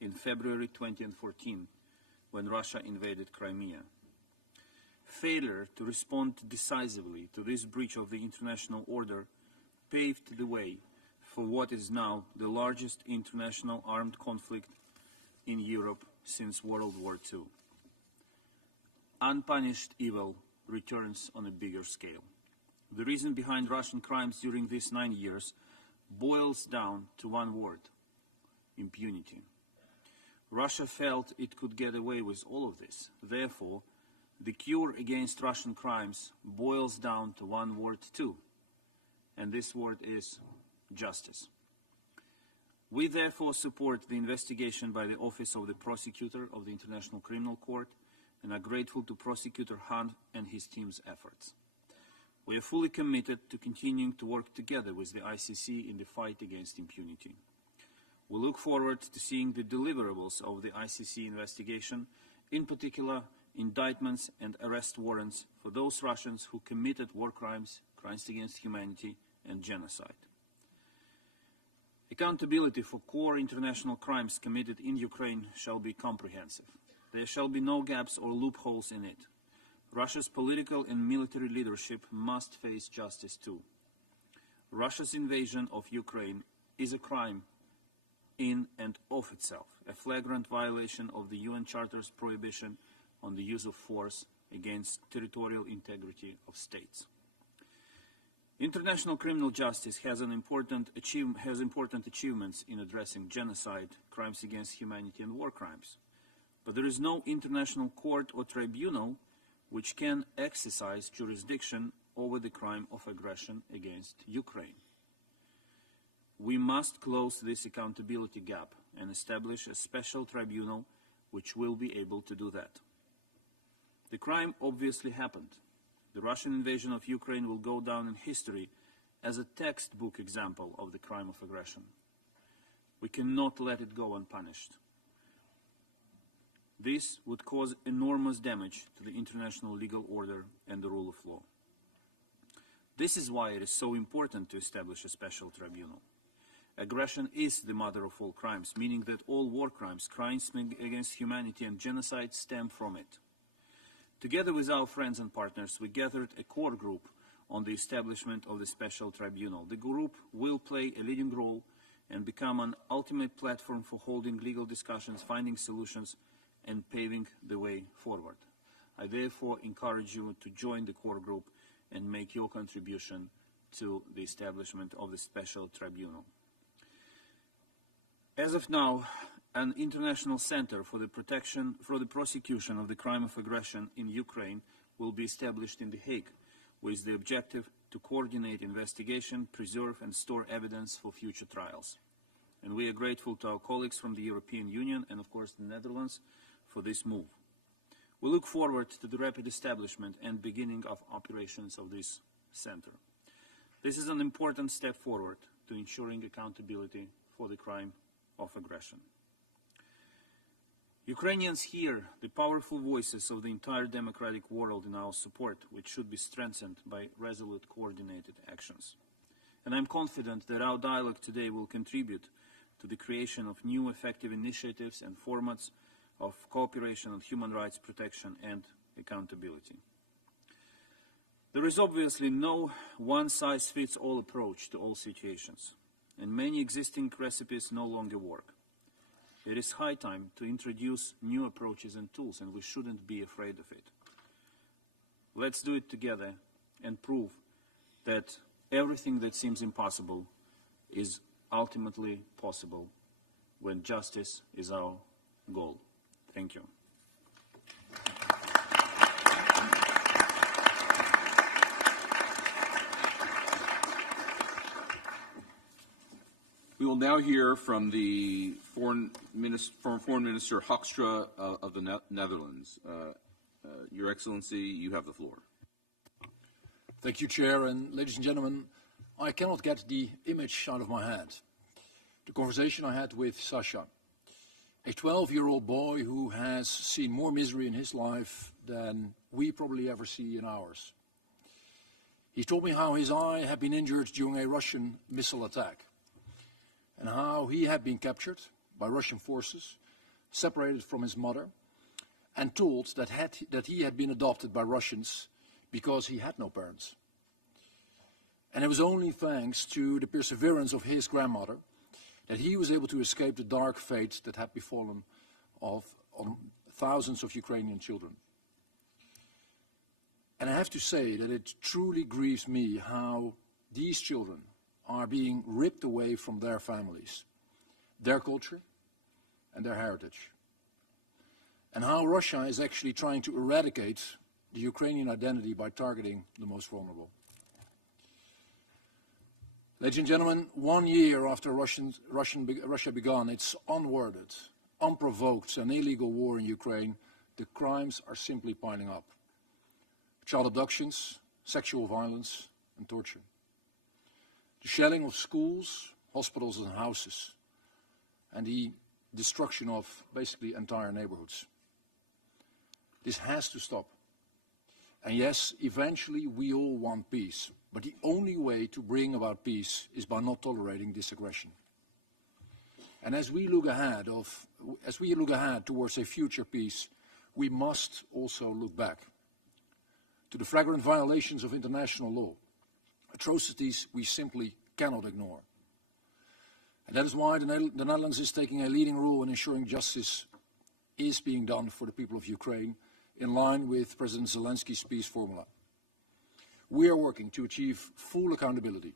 in February 2014, when Russia invaded Crimea. Failure to respond decisively to this breach of the international order paved the way for what is now the largest international armed conflict in Europe since World War II. Unpunished evil returns on a bigger scale. The reason behind Russian crimes during these 9 years boils down to one word: impunity. Russia felt it could get away with all of this. Therefore, the cure against Russian crimes boils down to one word too, and this word is justice. We therefore support the investigation by the Office of the Prosecutor of the International Criminal Court and are grateful to Prosecutor Hunt and his team's efforts. We are fully committed to continuing to work together with the ICC in the fight against impunity. We look forward to seeing the deliverables of the ICC investigation, in particular indictments and arrest warrants for those Russians who committed war crimes, crimes against humanity, and genocide. Accountability for core international crimes committed in Ukraine shall be comprehensive. There shall be no gaps or loopholes in it. Russia's political and military leadership must face justice too. Russia's invasion of Ukraine is a crime in and of itself, a flagrant violation of the UN Charter's prohibition on the use of force against territorial integrity of states. International criminal justice has important achievements in addressing genocide, crimes against humanity, and war crimes. But there is no international court or tribunal which can exercise jurisdiction over the crime of aggression against Ukraine. We must close this accountability gap and establish a special tribunal which will be able to do that. The crime obviously happened. The Russian invasion of Ukraine will go down in history as a textbook example of the crime of aggression. We cannot let it go unpunished. This would cause enormous damage to the international legal order and the rule of law. This is why it is so important to establish a special tribunal. Aggression is the mother of all crimes, meaning that all war crimes, crimes against humanity, and genocide stem from it. Together with our friends and partners, we gathered a core group on the establishment of the special tribunal. The group will play a leading role and become an ultimate platform for holding legal discussions, finding solutions, and paving the way forward. I therefore encourage you to join the core group and make your contribution to the establishment of the special tribunal. As of now, an international center for the prosecution of the crime of aggression in Ukraine will be established in The Hague, with the objective to coordinate investigation, preserve and store evidence for future trials. And we are grateful to our colleagues from the European Union and, of course, the Netherlands for this move. We look forward to the rapid establishment and beginning of operations of this center. This is an important step forward to ensuring accountability for the crime of aggression. Ukrainians hear the powerful voices of the entire democratic world in our support, which should be strengthened by resolute, coordinated actions. And I'm confident that our dialogue today will contribute to the creation of new effective initiatives and formats of cooperation on human rights protection and accountability. There is obviously no one-size-fits-all approach to all situations, and many existing recipes no longer work. It is high time to introduce new approaches and tools, and we shouldn't be afraid of it. Let's do it together and prove that everything that seems impossible is ultimately possible when justice is our goal. Thank you. We will now hear from the Foreign Minister Hoekstra of the Netherlands. Your Excellency, you have the floor. Thank you, Chair, and ladies and gentlemen, I cannot get the image out of my head. The conversation I had with Sasha, a 12-year-old boy who has seen more misery in his life than we probably ever see in ours. He told me how his eye had been injured during a Russian missile attack, and how he had been captured by Russian forces, separated from his mother, and told that he had been adopted by Russians because he had no parents. And it was only thanks to the perseverance of his grandmother that he was able to escape the dark fate that had befallen on thousands of Ukrainian children. And I have to say that it truly grieves me how these children are being ripped away from their families, their culture, and their heritage. And how Russia is actually trying to eradicate the Ukrainian identity by targeting the most vulnerable. Ladies and gentlemen, 1 year after Russia began its unworded, unprovoked and illegal war in Ukraine, the crimes are simply piling up. Child abductions, sexual violence and torture. The shelling of schools, hospitals and houses, and the destruction of basically entire neighborhoods. This has to stop. And yes, eventually we all want peace, but the only way to bring about peace is by not tolerating this aggression. And as we look ahead towards a future peace, we must also look back to the flagrant violations of international law, atrocities we simply cannot ignore. And that is why the Netherlands is taking a leading role in ensuring justice is being done for the people of Ukraine in line with President Zelensky's peace formula. We are working to achieve full accountability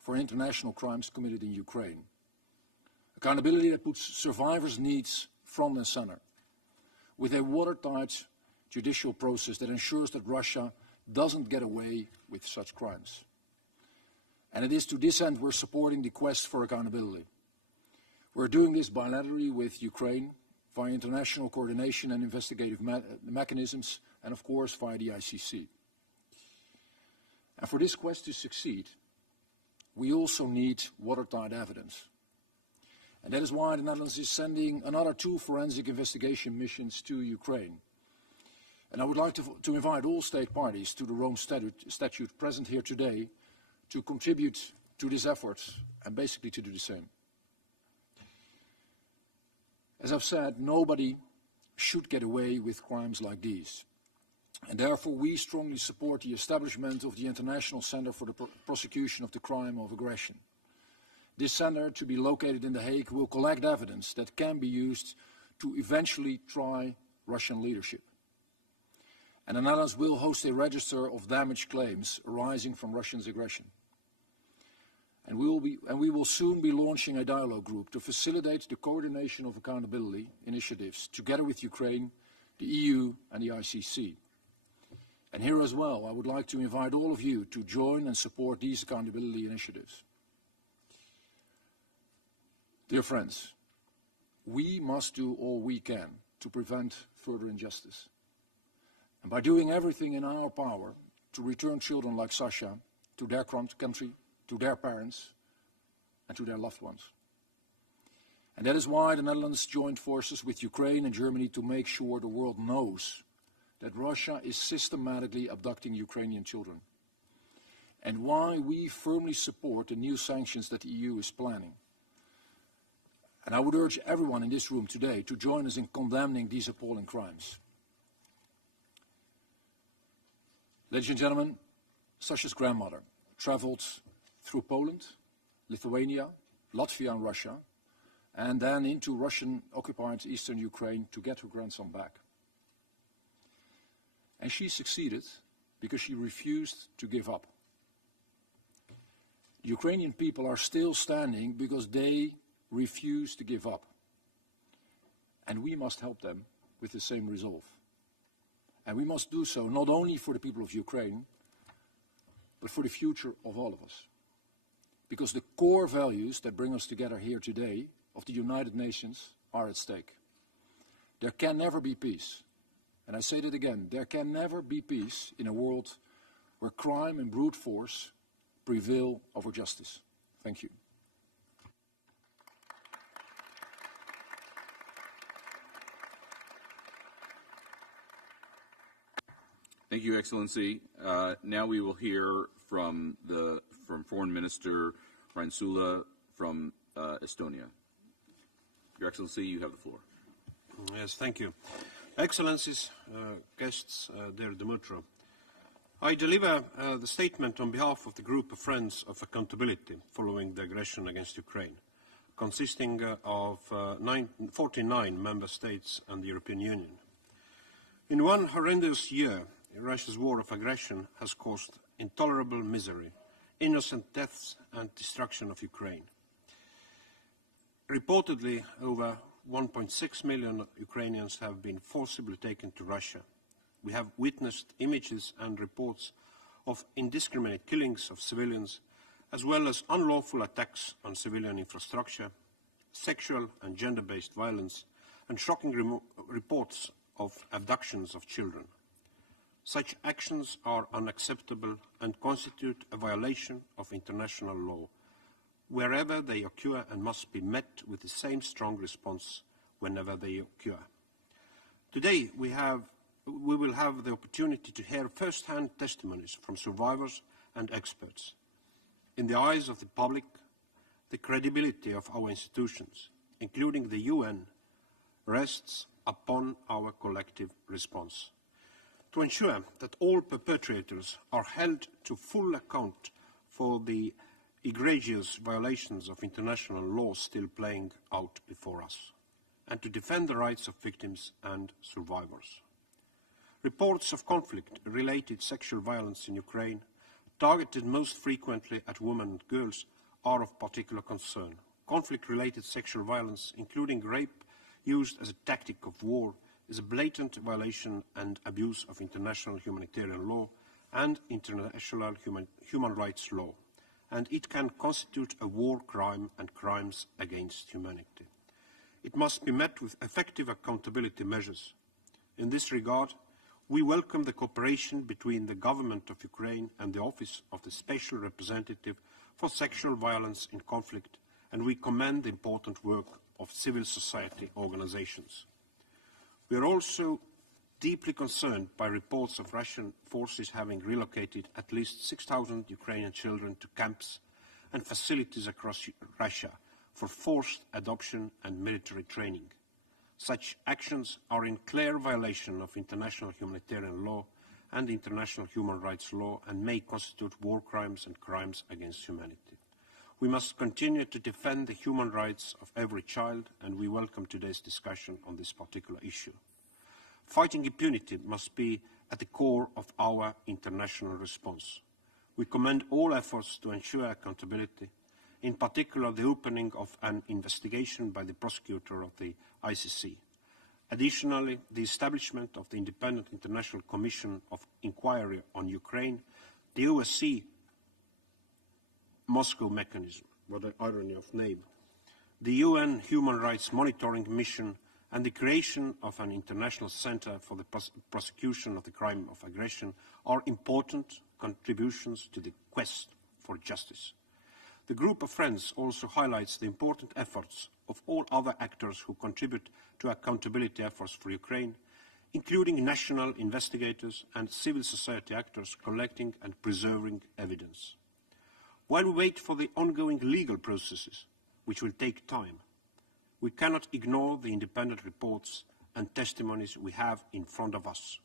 for international crimes committed in Ukraine. Accountability that puts survivors' needs front and center, with a watertight judicial process that ensures that Russia doesn't get away with such crimes. And it is to this end we're supporting the quest for accountability. We're doing this bilaterally with Ukraine, via international coordination and investigative mechanisms, and of course via the ICC. And for this quest to succeed, we also need watertight evidence. And that is why the Netherlands is sending another 2 forensic investigation missions to Ukraine. And I would like to invite all state parties to the Rome Statute present here today to contribute to this effort and basically to do the same. As I've said, nobody should get away with crimes like these. And therefore we strongly support the establishment of the International Center for the Prosecution of the Crime of Aggression. This center, to be located in The Hague, will collect evidence that can be used to eventually try Russian leadership. And the Netherlands will host a register of damage claims arising from Russia's aggression. And we will soon be launching a dialogue group to facilitate the coordination of accountability initiatives together with Ukraine, the EU and the ICC. And here as well, I would like to invite all of you to join and support these accountability initiatives. Dear friends, we must do all we can to prevent further injustice. And by doing everything in our power to return children like Sasha to their country, to their parents, and to their loved ones. And that is why the Netherlands joined forces with Ukraine and Germany to make sure the world knows that Russia is systematically abducting Ukrainian children. And why we firmly support the new sanctions that the EU is planning. And I would urge everyone in this room today to join us in condemning these appalling crimes. Ladies and gentlemen, Sasha's grandmother traveled through Poland, Lithuania, Latvia and Russia, and then into Russian-occupied eastern Ukraine to get her grandson back. And she succeeded because she refused to give up. The Ukrainian people are still standing because they refuse to give up. And we must help them with the same resolve. And we must do so not only for the people of Ukraine, but for the future of all of us. Because the core values that bring us together here today of the United Nations are at stake. There can never be peace. And I say that again, there can never be peace in a world where crime and brute force prevail over justice. Thank you. Thank you, Excellency. Now we will hear from Foreign Minister Rainsula from Estonia. Your Excellency, you have the floor. Yes, thank you. Excellencies, guests, dear Dmytro, I deliver the statement on behalf of the group of Friends of Accountability following the aggression against Ukraine, consisting of 49 member states and the European Union. In one horrendous year, Russia's war of aggression has caused intolerable misery, innocent deaths and destruction of Ukraine. Reportedly, over 1.6 million Ukrainians have been forcibly taken to Russia. We have witnessed images and reports of indiscriminate killings of civilians, as well as unlawful attacks on civilian infrastructure, sexual and gender-based violence, and shocking reports of abductions of children. Such actions are unacceptable and constitute a violation of international law, wherever they occur, and must be met with the same strong response whenever they occur. Today, we will have the opportunity to hear first-hand testimonies from survivors and experts. In the eyes of the public, the credibility of our institutions, including the UN, rests upon our collective response. To ensure that all perpetrators are held to full account for the egregious violations of international law still playing out before us, and to defend the rights of victims and survivors. Reports of conflict-related sexual violence in Ukraine, targeted most frequently at women and girls, are of particular concern. Conflict-related sexual violence, including rape used as a tactic of war, is a blatant violation and abuse of international humanitarian law and international human rights law, and it can constitute a war crime and crimes against humanity. It must be met with effective accountability measures. In this regard, we welcome the cooperation between the government of Ukraine and the Office of the Special Representative for Sexual Violence in Conflict, and we commend the important work of civil society organizations. We are also deeply concerned by reports of Russian forces having relocated at least 6,000 Ukrainian children to camps and facilities across Russia for forced adoption and military training. Such actions are in clear violation of international humanitarian law and international human rights law and may constitute war crimes and crimes against humanity. We must continue to defend the human rights of every child, and we welcome today's discussion on this particular issue. Fighting impunity must be at the core of our international response. We commend all efforts to ensure accountability, in particular the opening of an investigation by the prosecutor of the ICC. Additionally, the establishment of the Independent International Commission of Inquiry on Ukraine, the OSCE Moscow mechanism, what an irony of name, the UN Human Rights Monitoring Mission, and the creation of an international center for the prosecution of the crime of aggression are important contributions to the quest for justice. The group of friends also highlights the important efforts of all other actors who contribute to accountability efforts for Ukraine, including national investigators and civil society actors collecting and preserving evidence. While we wait for the ongoing legal processes, which will take time, we cannot ignore the independent reports and testimonies we have in front of us.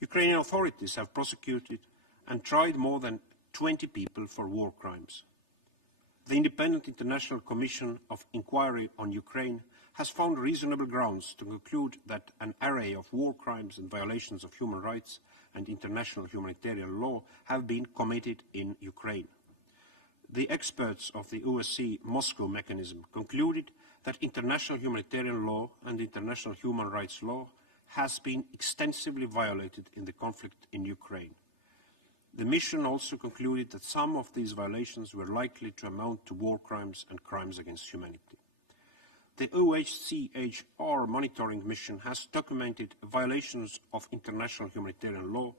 Ukrainian authorities have prosecuted and tried more than 20 people for war crimes. The Independent International Commission of Inquiry on Ukraine has found reasonable grounds to conclude that an array of war crimes and violations of human rights and international humanitarian law have been committed in Ukraine. The experts of the OSCE Moscow mechanism concluded that international humanitarian law and international human rights law has been extensively violated in the conflict in Ukraine. The mission also concluded that some of these violations were likely to amount to war crimes and crimes against humanity. The OHCHR monitoring mission has documented violations of international humanitarian law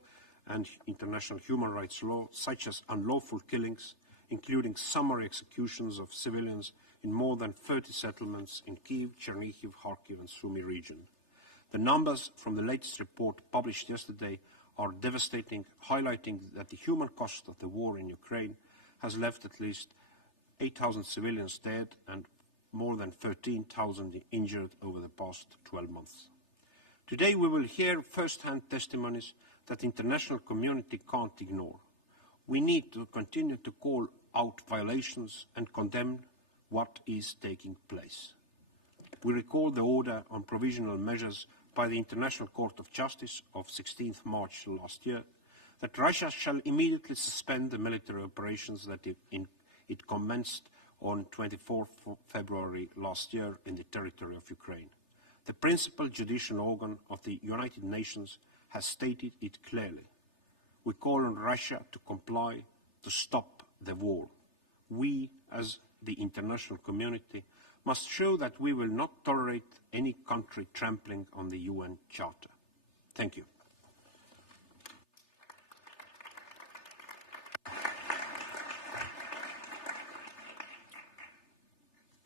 and international human rights law, such as unlawful killings, including summary executions of civilians in more than 30 settlements in Kyiv, Chernihiv, Kharkiv and Sumy region. The numbers from the latest report published yesterday are devastating, highlighting that the human cost of the war in Ukraine has left at least 8,000 civilians dead and more than 13,000 injured over the past 12 months. Today we will hear first-hand testimonies that the international community can't ignore. We need to continue to call out violations and condemn what is taking place. We recall the order on provisional measures by the International Court of Justice of 16th March last year that Russia shall immediately suspend the military operations that it commenced on 24 February last year in the territory of Ukraine. The principal judicial organ of the United Nations has stated it clearly. We call on Russia to comply, to stop the war. We, as the international community, must show that we will not tolerate any country trampling on the UN Charter. Thank you.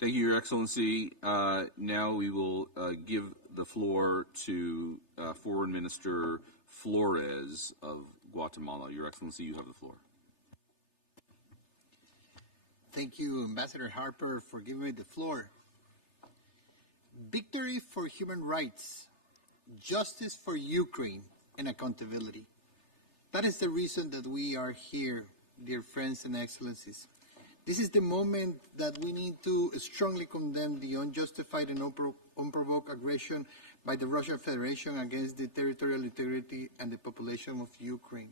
Thank you, Your Excellency. Now we will give the floor to Foreign Minister Flores of Guatemala. Your Excellency, you have the floor. Thank you, Ambassador Harper, for giving me the floor. Victory for human rights, justice for Ukraine, and accountability. That is the reason that we are here, dear friends and excellencies. This is the moment that we need to strongly condemn the unjustified and unprovoked aggression by the Russian Federation against the territorial integrity and the population of Ukraine.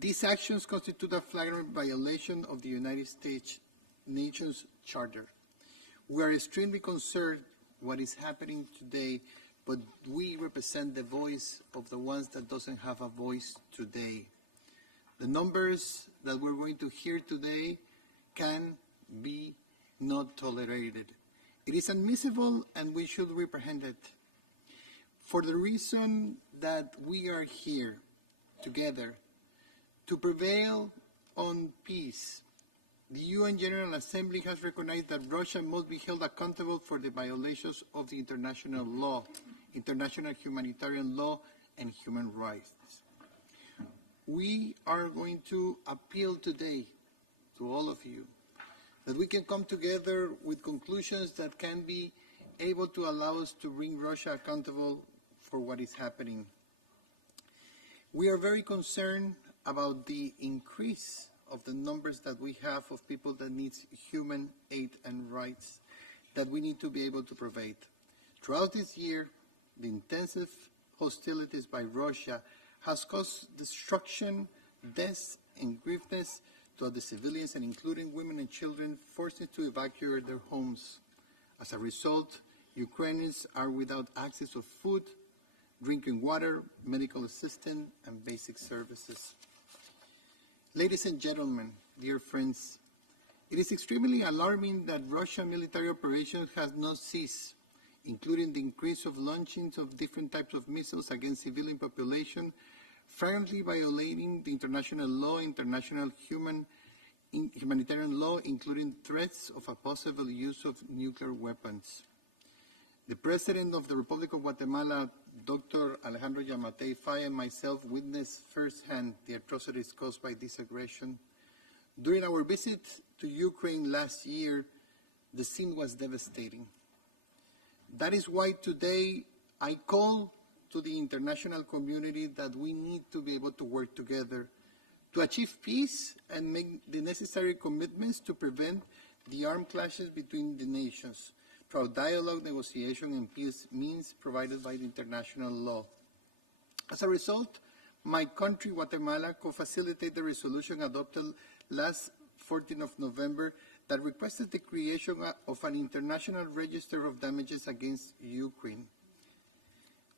These actions constitute a flagrant violation of the United States Nations Charter. We are extremely concerned what is happening today, but we represent the voice of the ones that doesn't have a voice today. The numbers that we're going to hear today can be not tolerated. It is admissible and we should reprehend it. For the reason that we are here together to prevail on peace, the UN General Assembly has recognized that Russia must be held accountable for the violations of the international law, international humanitarian law, and human rights. We are going to appeal today to all of you that we can come together with conclusions that can be able to allow us to bring Russia accountable for what is happening. We are very concerned about the increase of the numbers that we have of people that need human aid and rights that we need to be able to provide. Throughout this year, the intensive hostilities by Russia has caused destruction, deaths, and grievances to the civilians, and including women and children, forced to evacuate their homes. As a result, Ukrainians are without access to food, drinking water, medical assistance, and basic services. Ladies and gentlemen, dear friends, it is extremely alarming that Russian military operations have not ceased, including the increase of launchings of different types of missiles against civilian population, frankly violating the international law, international humanitarian law, including threats of a possible use of nuclear weapons. The President of the Republic of Guatemala, Dr. Alejandro Yamatei Fay, and myself witnessed firsthand the atrocities caused by this aggression. During our visit to Ukraine last year, the scene was devastating. That is why today I call to the international community that we need to be able to work together to achieve peace and make the necessary commitments to prevent the armed clashes between the nations through dialogue, negotiation, and peace means provided by the international law. As a result, my country, Guatemala, co-facilitated the resolution adopted last 14th of November that requested the creation of an international register of damages against Ukraine.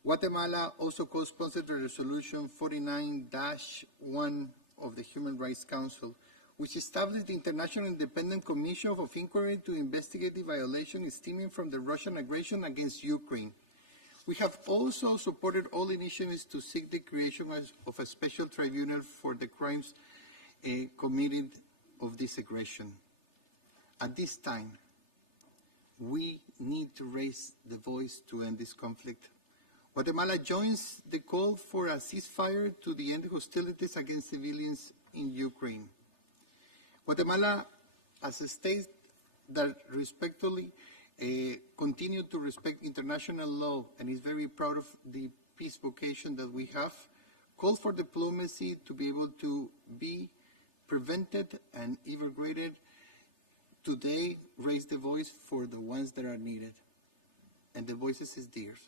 Guatemala also co-sponsored the resolution 49-1 of the Human Rights Council, which established the International Independent Commission of Inquiry to investigate the violations stemming from the Russian aggression against Ukraine. We have also supported all initiatives to seek the creation of a special tribunal for the crimes committed of this aggression. At this time, we need to raise the voice to end this conflict. Guatemala joins the call for a ceasefire to the end hostilities against civilians in Ukraine. Guatemala as a state that respectfully continue to respect international law and is very proud of the peace vocation that we have, call for diplomacy to be able to be prevented and integrated. Today, raise the voice for the ones that are needed. And the voices is theirs.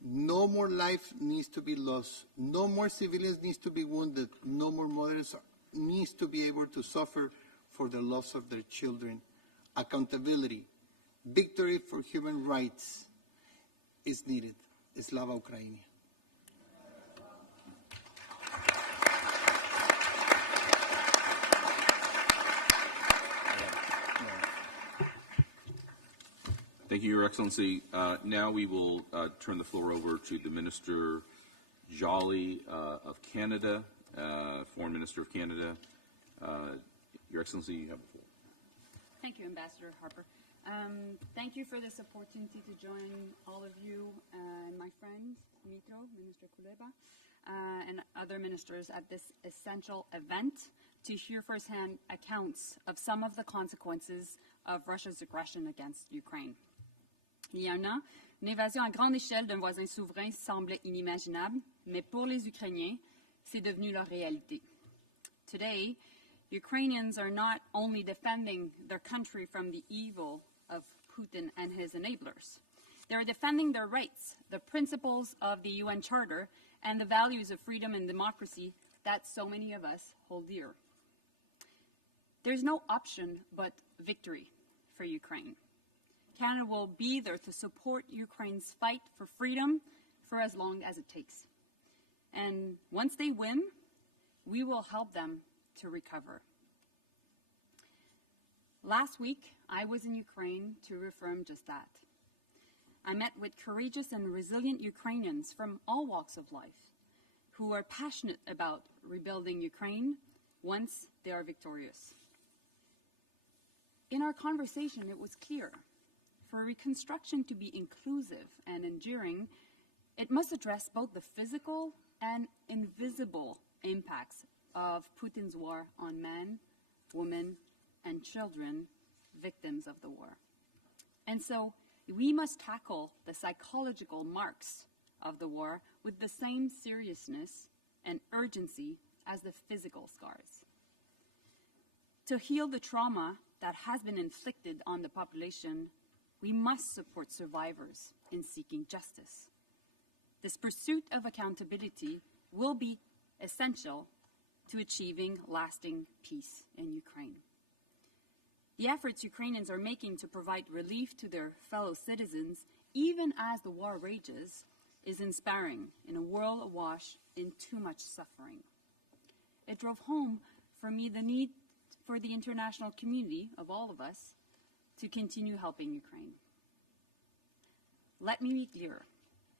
No more life needs to be lost. No more civilians needs to be wounded. No more mothers needs to be able to suffer for the loss of their children. Accountability, victory for human rights is needed. Slava Ukraini. Thank you, Your Excellency. Now we will turn the floor over to the Minister Jolly of Canada, Foreign Minister of Canada. Your Excellency, you have the floor. Thank you, Ambassador Harper. Thank you for this opportunity to join all of you and my friend, Mitro, Minister Kuleba, and other ministers at this essential event to hear firsthand accounts of some of the consequences of Russia's aggression against Ukraine. Il y a un an, une invasion à grande échelle d'un voisin souverain semblait inimaginable, mais pour les Ukrainiens, c'est devenu leur réalité. Today, Ukrainians are not only defending their country from the evil of Putin and his enablers, they are defending their rights, the principles of the UN Charter, and the values of freedom and democracy that so many of us hold dear. There's no option but victory for Ukraine. Canada will be there to support Ukraine's fight for freedom for as long as it takes. And once they win, we will help them to recover. Last week, I was in Ukraine to reaffirm just that. I met with courageous and resilient Ukrainians from all walks of life who are passionate about rebuilding Ukraine once they are victorious. In our conversation, it was clear, for reconstruction to be inclusive and enduring, it must address both the physical and invisible impacts of Putin's war on men, women, and children, victims of the war. And so we must tackle the psychological marks of the war with the same seriousness and urgency as the physical scars. To heal the trauma that has been inflicted on the population, we must support survivors in seeking justice. This pursuit of accountability will be essential to achieving lasting peace in Ukraine. The efforts Ukrainians are making to provide relief to their fellow citizens, even as the war rages, is inspiring in a world awash in too much suffering. It drove home for me the need for the international community, of all of us, to continue helping Ukraine. Let me be clear.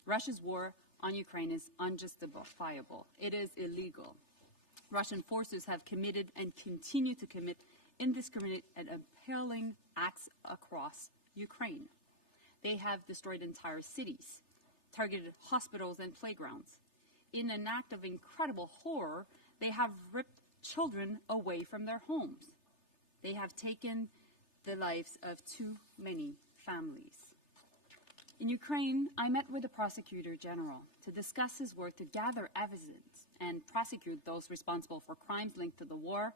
Russia's war on Ukraine is unjustifiable. It is illegal. Russian forces have committed and continue to commit indiscriminate and appalling acts across Ukraine. They have destroyed entire cities, targeted hospitals and playgrounds. In an act of incredible horror, they have ripped children away from their homes. They have taken the lives of too many families. In Ukraine, I met with the prosecutor general to discuss his work to gather evidence and prosecute those responsible for crimes linked to the war,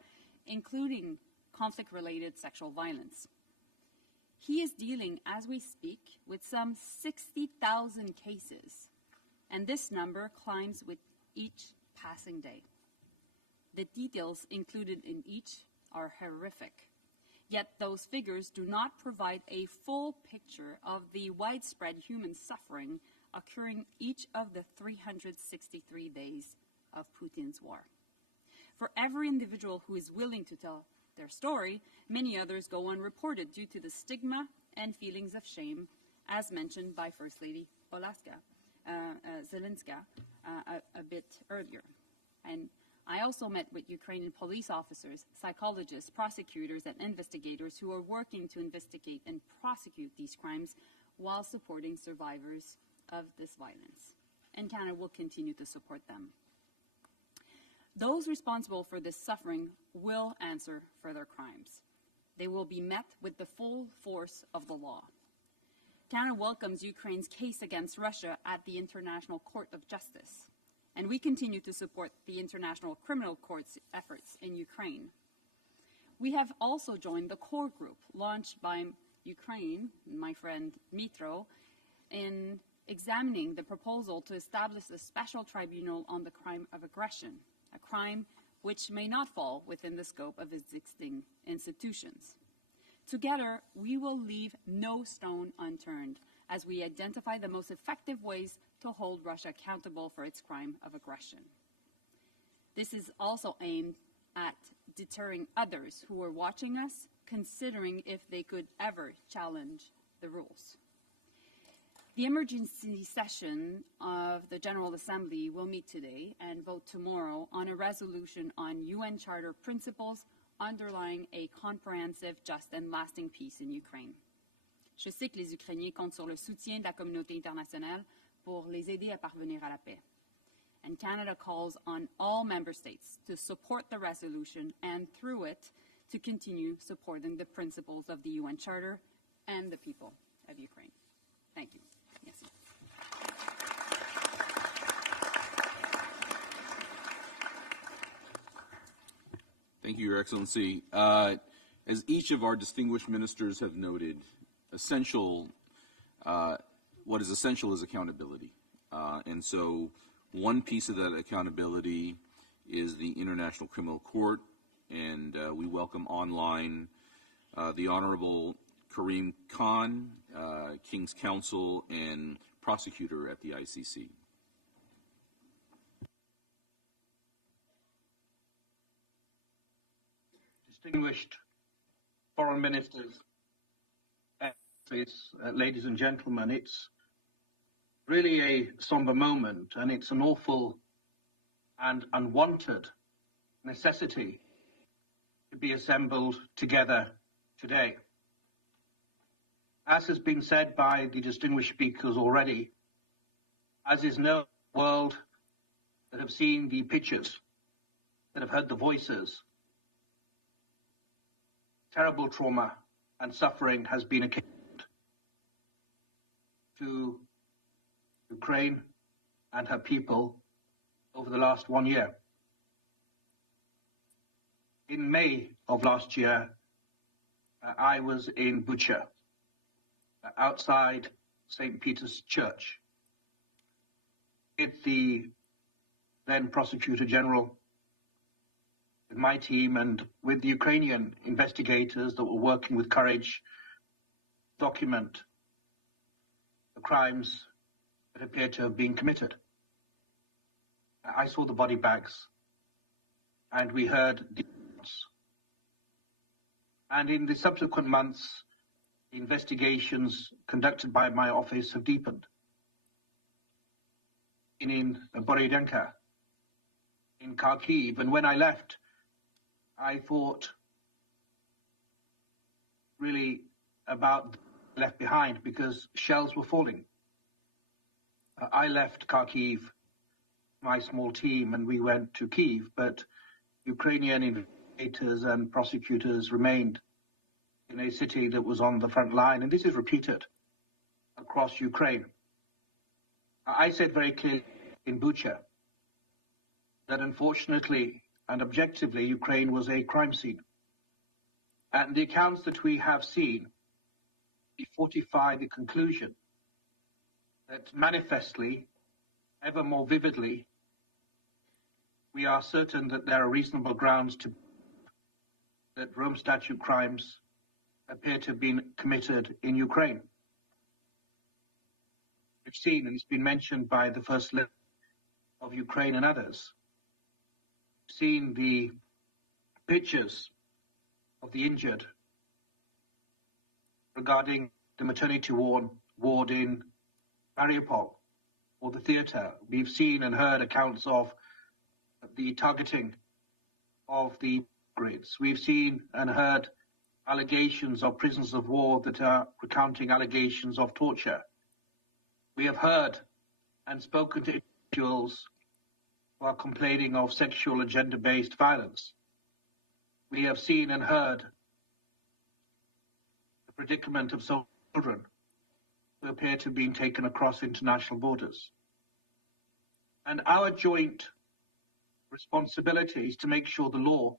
including conflict-related sexual violence. He is dealing, as we speak, with some 60,000 cases, and this number climbs with each passing day. The details included in each are horrific, yet those figures do not provide a full picture of the widespread human suffering occurring each of the 363 days of Putin's war. For every individual who is willing to tell their story, many others go unreported due to the stigma and feelings of shame, as mentioned by First Lady Zelenska a bit earlier. And I also met with Ukrainian police officers, psychologists, prosecutors, and investigators who are working to investigate and prosecute these crimes while supporting survivors of this violence. And Canada will continue to support them. Those responsible for this suffering will answer for their crimes. they will be met with the full force of the law. Canada welcomes Ukraine's case against Russia at the International Court of Justice, and we continue to support the International Criminal Court's efforts in Ukraine. We have also joined the core group launched by Ukraine, my friend Mitro, in examining the proposal to establish a special tribunal on the crime of aggression, a crime which may not fall within the scope of existing institutions. Together, we will leave no stone unturned as we identify the most effective ways to hold Russia accountable for its crime of aggression. This is also aimed at deterring others who are watching us, considering if they could ever challenge the rules. The emergency session of the General Assembly will meet today and vote tomorrow on a resolution on UN Charter principles underlying a comprehensive, just and lasting peace in Ukraine. Je sais que les Ukrainiens comptent sur le soutien de la communauté internationale pour les aider à parvenir à la paix. And Canada calls on all member states to support the resolution and, through it, to continue supporting the principles of the UN Charter and the people of Ukraine. Thank you. Yes. Thank you, Your Excellency. As each of our distinguished ministers have noted, what is essential is accountability. And so one piece of that accountability is the International Criminal Court, and we welcome online the Honorable Karim Khan, King's Counsel and prosecutor at the ICC. Distinguished foreign ministers, ladies and gentlemen, it's really a somber moment, and it's an awful and unwanted necessity to be assembled together today. As has been said by the distinguished speakers already, as is known to the world that have seen the pictures, that have heard the voices, terrible trauma and suffering has been occasioned to Ukraine and her people over the last 1 year. In May of last year, I was in Bucha, outside St. Peter's Church, with the then Prosecutor General, with my team, and with the Ukrainian investigators that were working with courage to document the crimes that appeared to have been committed. I saw the body bags, and we heard the reports. And in the subsequent months, the investigations conducted by my office have deepened. In Borodenka, in Kharkiv, and when I left, I thought really about left behind because shells were falling. I left Kharkiv, my small team, and we went to Kyiv, but Ukrainian investigators and prosecutors remained in a city that was on the front line, and this is repeated across Ukraine. I said very clearly in Bucha that unfortunately and objectively, Ukraine was a crime scene. And the accounts that we have seen fortify the conclusion that manifestly, ever more vividly, we are certain that there are reasonable grounds to that Rome Statute crimes appear to have been committed in Ukraine. We've seen, and it's been mentioned by the First Lady of Ukraine and others, seen the pictures of the injured regarding the maternity ward in Mariupol or the theater. We've seen and heard accounts of the targeting of the grids. We've seen and heard allegations of prisoners of war that are recounting allegations of torture. We have heard and spoken to individuals who are complaining of sexual and gender-based violence. We have seen and heard predicament of children who appear to have been taken across international borders. And our joint responsibility is to make sure the law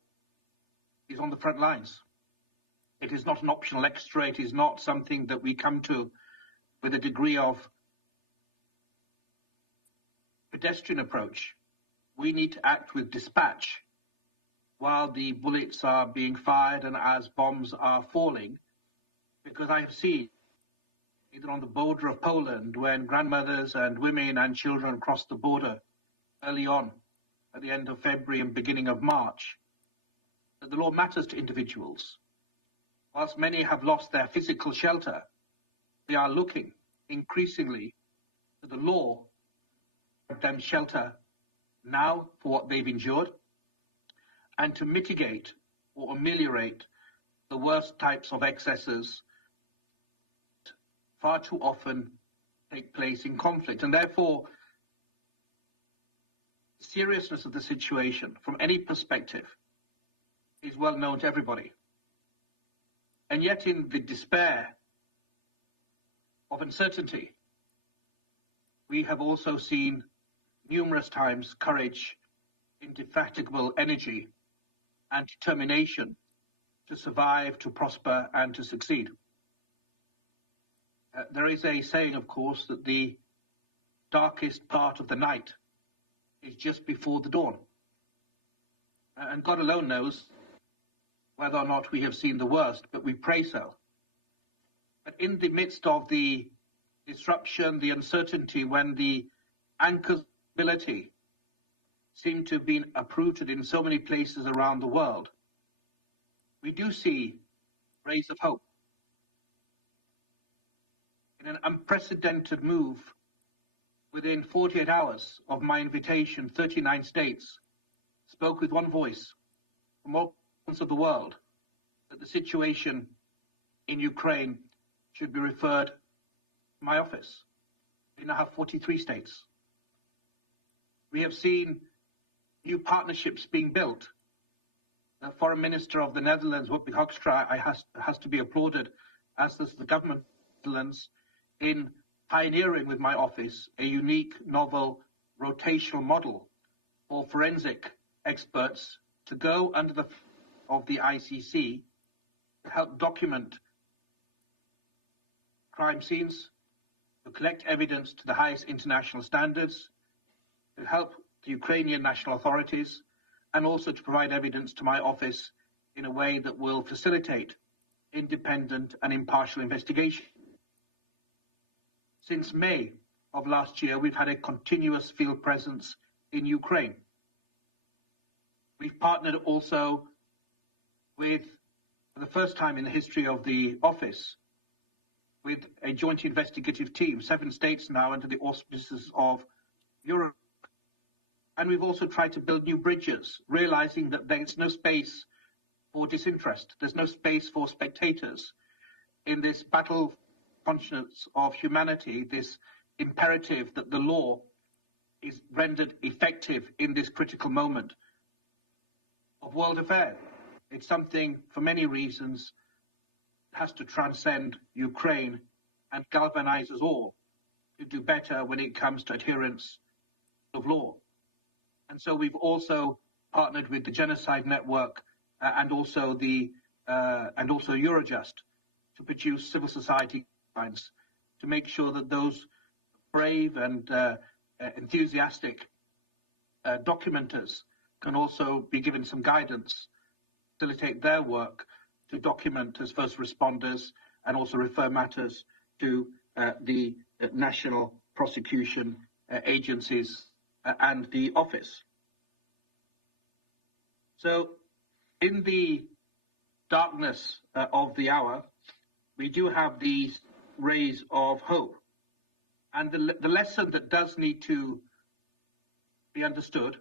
is on the front lines. It is not an optional extra. It is not something that we come to with a degree of pedestrian approach. We need to act with dispatch while the bullets are being fired and as bombs are falling, because I have seen, either on the border of Poland, when grandmothers and women and children crossed the border early on, at the end of February and beginning of March, that the law matters to individuals. Whilst many have lost their physical shelter, they are looking increasingly to the law to give them shelter now for what they've endured, and to mitigate or ameliorate the worst types of excesses that far too often take place in conflict. And therefore, the seriousness of the situation from any perspective is well known to everybody. And yet, in the despair of uncertainty, we have also seen numerous times courage, indefatigable energy, and determination to survive, to prosper, and to succeed. There is a saying, of course, that the darkest part of the night is just before the dawn. And God alone knows whether or not we have seen the worst, but we pray so. But in the midst of the disruption, the uncertainty, when the anchors of stability seem to have been uprooted in so many places around the world, we do see rays of hope. In an unprecedented move, within 48 hours of my invitation, 39 states spoke with one voice from all corners of the world that the situation in Ukraine should be referred to my office. We now have 43 states. We have seen new partnerships being built. The Foreign Minister of the Netherlands, Wopke Hoekstra, has to be applauded, as does the government of the Netherlands, in pioneering with my office a unique, novel, rotational model for forensic experts to go under the of the ICC to help document crime scenes, to collect evidence to the highest international standards, to help the Ukrainian national authorities, and also to provide evidence to my office in a way that will facilitate independent and impartial investigation. Since May of last year, we've had a continuous field presence in Ukraine. We've partnered also with, for the first time in the history of the office, with a joint investigative team, 7 states now under the auspices of Europe. And we've also tried to build new bridges, realizing that there's no space for disinterest. There's no space for spectators. In this battle conscience of humanity, this imperative that the law is rendered effective in this critical moment of world affairs. It's something, for many reasons, has to transcend Ukraine and galvanize us all to do better when it comes to adherence of law. And so we've also partnered with the Genocide Network and also Eurojust to produce civil society guidelines to make sure that those brave and enthusiastic documenters can also be given some guidance, facilitate their work to document as first responders and also refer matters to the national prosecution agencies and the office. So in the darkness of the hour, we do have these rays of hope. And the lesson that does need to be understood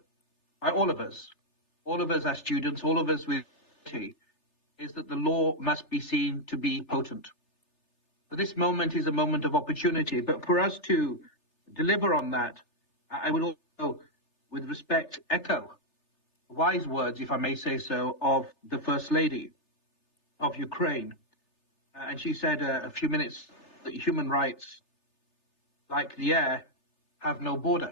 by all of us as students, all of us with tea, is that the law must be seen to be potent. So this moment is a moment of opportunity, but for us to deliver on that, I would also, with respect, echo wise words, if I may say so, of the First Lady of Ukraine, And she said a few minutes that human rights, like the air, have no border.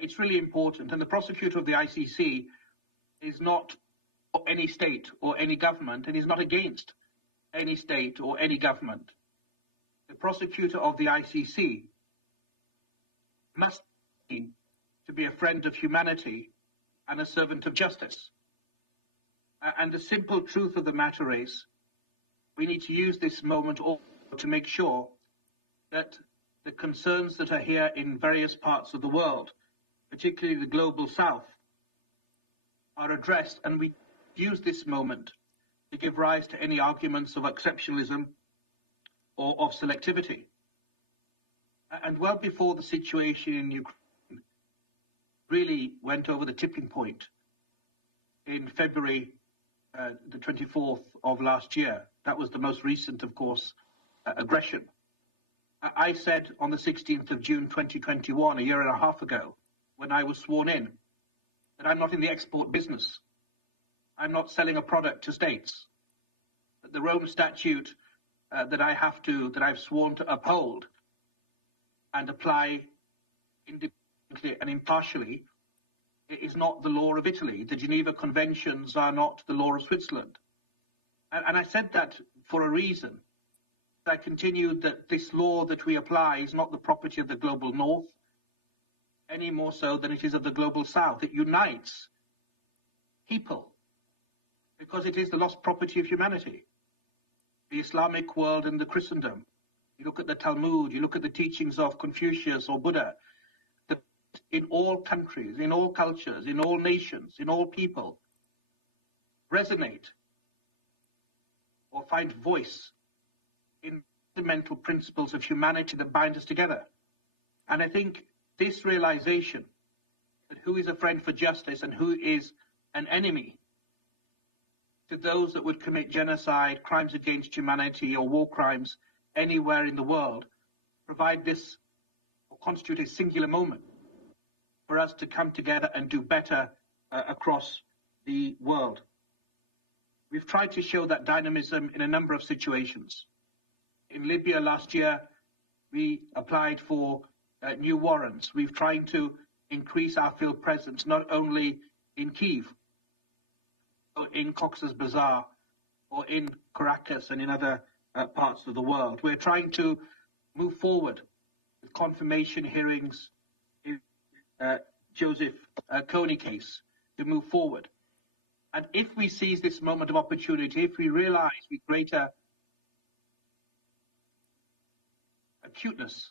It's really important. And the prosecutor of the ICC is not any state or any government, and is not against any state or any government. The prosecutor of the ICC must be to be a friend of humanity and a servant of justice. And the simple truth of the matter is, we need to use this moment also to make sure that the concerns that are here in various parts of the world, particularly the global south, are addressed, and we use this moment to give rise to any arguments of exceptionalism or of selectivity. And well before the situation in Ukraine really went over the tipping point in February the 24th of last year, that was the most recent, of course, aggression. I said on the 16th of June 2021, a year and a half ago, when I was sworn in, that I'm not in the export business. I'm not selling a product to states. That the Rome Statute that I've sworn to uphold and apply independently and impartially is not the law of Italy. The Geneva Conventions are not the law of Switzerland. And I said that for a reason. I continued that this law that we apply is not the property of the global north, any more so than it is of the global south. It unites people because it is the lost property of humanity. The Islamic world and the Christendom. You look at the Talmud, you look at the teachings of Confucius or Buddha, that in all countries, in all cultures, in all nations, in all people, resonate or find voice in fundamental principles of humanity that bind us together. And I think this realization that who is a friend for justice and who is an enemy to those that would commit genocide, crimes against humanity, or war crimes anywhere in the world, provide this or constitute a singular moment for us to come together and do better across the world. We've tried to show that dynamism in a number of situations. In Libya last year, we applied for new warrants. We've tried to increase our field presence, not only in Kyiv, or in Cox's Bazar, or in Caracas and in other parts of the world. We're trying to move forward with confirmation hearings in Joseph Kony case, to move forward. And if we seize this moment of opportunity, if we realize with greater acuteness,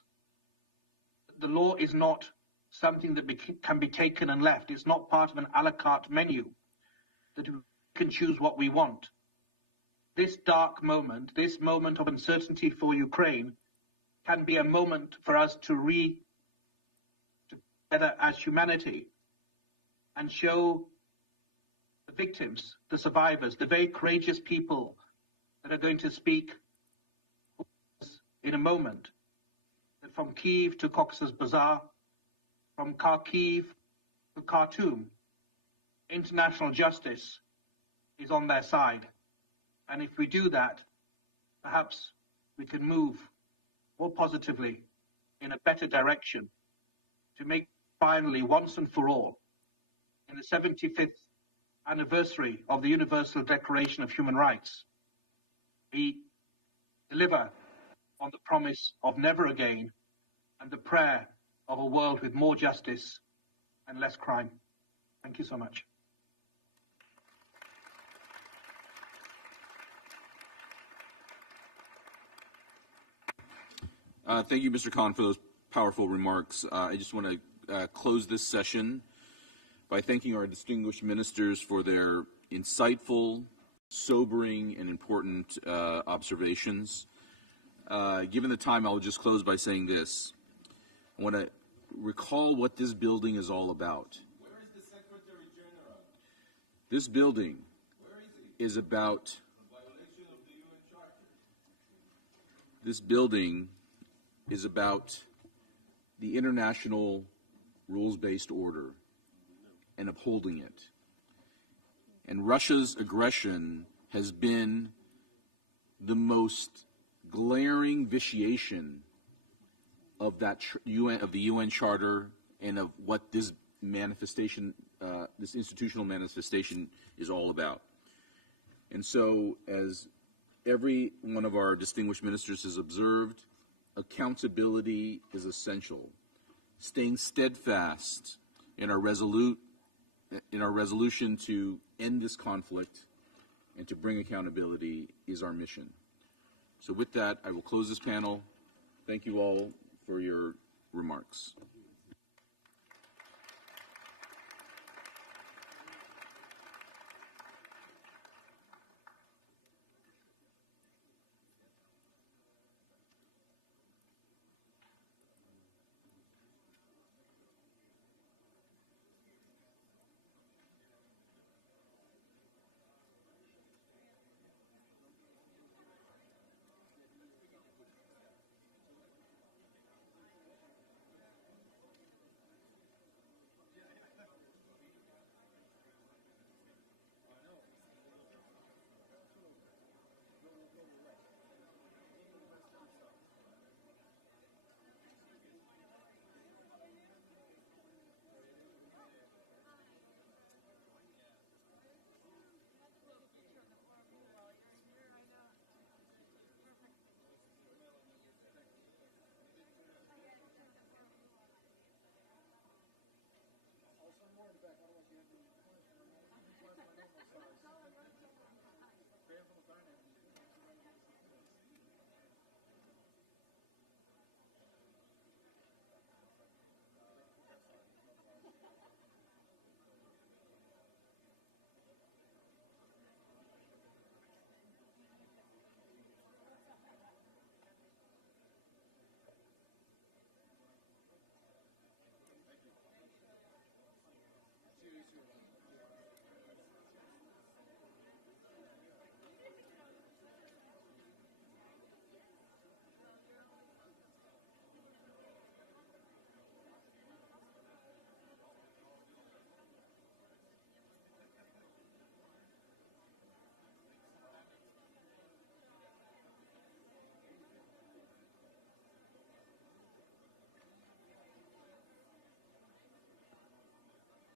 the law is not something that can be taken and left. It's not part of an a la carte menu that we can choose what we want. This dark moment, this moment of uncertainty for Ukraine, can be a moment for us to together as humanity and show the victims, the survivors, the very courageous people that are going to speak in a moment, that from Kyiv to Cox's Bazar, from Kharkiv to Khartoum, international justice is on their side. And if we do that, perhaps we can move more positively in a better direction to make finally, once and for all, in the 75th anniversary of the Universal Declaration of Human Rights, we deliver on the promise of never again and the prayer of a world with more justice and less crime. Thank you so much. Thank you, Mr. Khan, for those powerful remarks. I just want to close this session by thanking our distinguished ministers for their insightful, sobering, and important observations. Given the time, I'll just close by saying this. I want to recall what this building is all about. Where is the Secretary General? This building Where is he? is about, Violation of the UN Charter. this building is about the international rules-based order and upholding it. And Russia's aggression has been the most glaring vitiation of that of the UN Charter and of what this manifestation, this institutional manifestation, is all about. And so, as every one of our distinguished ministers has observed, accountability is essential. Staying steadfast in our resolution to end this conflict and to bring accountability is our mission. So with that, I will close this panel. Thank you all for your remarks.